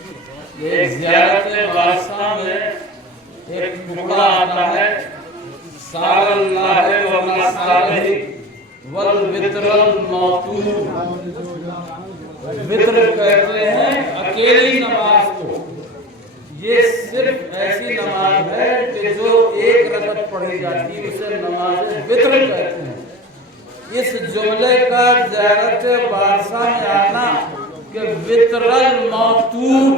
एक ज़ियारत बादशाह में एक टुकड़ा आता है, सारल्लाह व मसालही वल वित्रल मौतूर। वित्र कहते हैं अकेली नमाज को। ये सिर्फ ऐसी नमाज है कि जो एक रकअत पढ़ी जाती है, उसे नमाज वित्र कहते हैं। इस जुमले का ज़ियारत बादशाह में आना कि वित्रल मौतूर,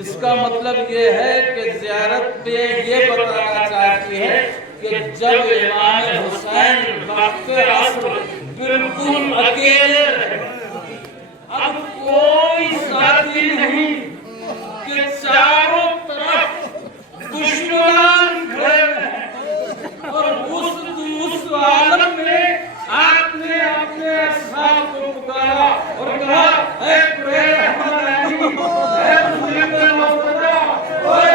इसका मतलब ये है कि ज़ियारत पे ये बताना चाहती है कि जब इमाम हुसैन वक्त असर बिल्कुल अकेले, अब कोई साथी नहीं कि चारों तरफ दुश्मन खड़े हैं, और उस आलम में आपने अपने असहाब को पुकारा और कहा, ऐ कुरैश रहमत अली, ऐ मुस्लिम मुस्तफा, ऐ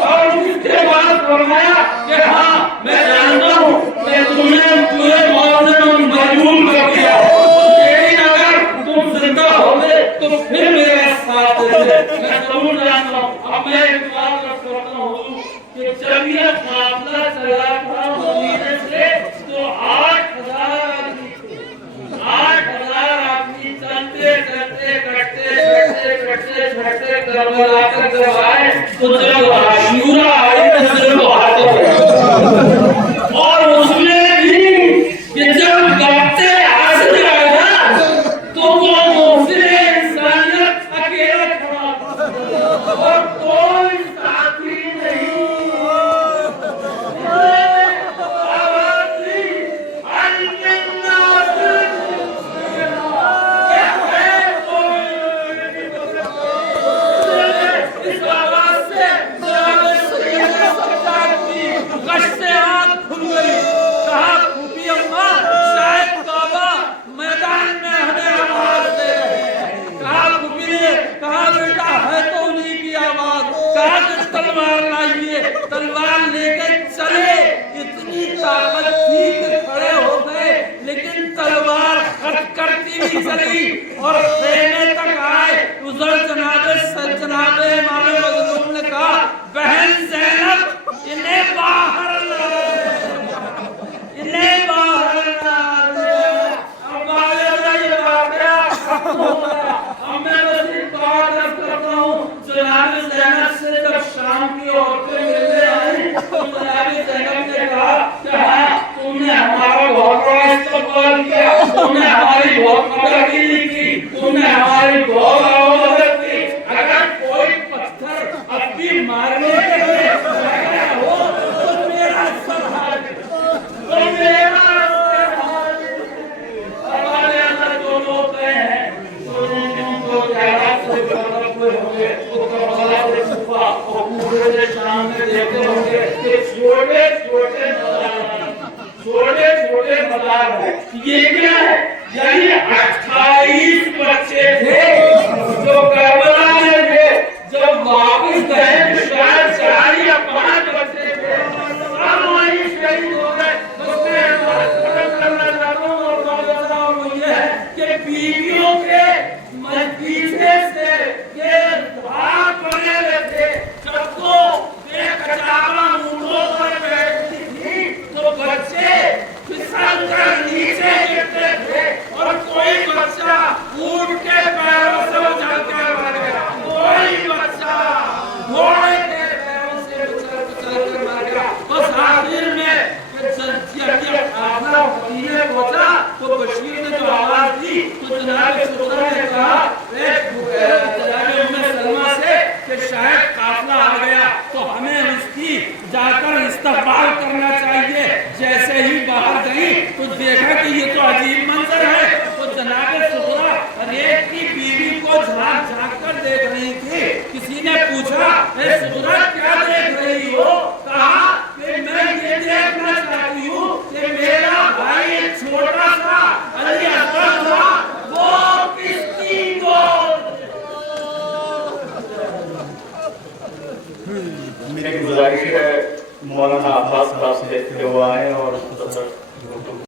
और उसके बाद फरमाया कि हाँ मैं जानता हूँ कि तुमने पूरे मोहल्ले में मजबूर कर दिया, लेकिन अगर तुम जिंदा होगे तो फिर मेरा साथ दे। मैं जरूर जानता हूँ। अब मैं एक बात करता हूँ कि जब यह काफिला चला था मदीने से, तो 8,000 आदमी चलते चलते कटते करबला तक जब आए तो जब आशूरा आई तो सिर्फ हाथों और उसमें भी कि जब गाते आशूर आया तो वो मुफसिर इंसानियत अकेला खड़ा और कोई साथी नहीं। तलवार लेकर चले, इतनी ताकत थी कि खड़े हो गए, लेकिन तलवार खट करती भी चली और खेमे तक आए। उधर जनाबे इमाम मज़लूम ने कहा, बहन ज़ैनब इन्हें बाहर ला, इन्हें बाहर ला। अब ये वाक़या खत्म हो गया। अब मैं बस एक बात करता हूँ, जनाबे ज़ैनब से जब शाम की औरतें मिलने आई तो जनाबे ज़ैनब ने कहा कि हाँ तुमने हमारा बहुत बड़ा इस्तेमाल किया, तुमने हमारी बहुत मदद की, तुमने हमारी बहुत मदद की। अगर कोई पत्थर अब भी मारने के लिए हो तो मेरा सहारा, तो मेरा हमारे अंदर जो लोग हैं तो उनको ज़्यादा से ज़्यादा होंगे, तो करबला से कुफा और पूरे के सामने देखते होंगे कि छोटे बाजार है। ये क्या है? यानी 28 बच्चे थे जो करबला में थे, जब वापस गए शायद 4 या 5 बच्चे थे, अब वहीं शहीद हो गए। उसमें करना चाहता हूँ और नौजवानों ये है कि बीवियों के पीछे से ये भाग बने हुए थे। जब तो बेकचारा ऊँटों पर बैठती थी तो बच्चे फिसल कर नीचे गिरते थे और कोई बच्चा ऊँट के पैरों से उछल कर मर गया, कोई बच्चा घोड़े के पैरों से उछल कर मर गया। बस आखिर में काफिला मदीने पहुंचा तो बशीर ने जो आवाज दी तो जनाब सुरा ने कहा जनाब उम्मे सलमा से कि शायद काफिला आ गया तो हमें उसकी जाकर इस्तकबाल करना चाहिए। जैसे ही बाहर गई तो देखा कि ये तो अजीब मंजर है, तो जनाब सुरा रेत की बीवी को झांक कर देख रही थी। किसी ने पूछा, सुरा क्या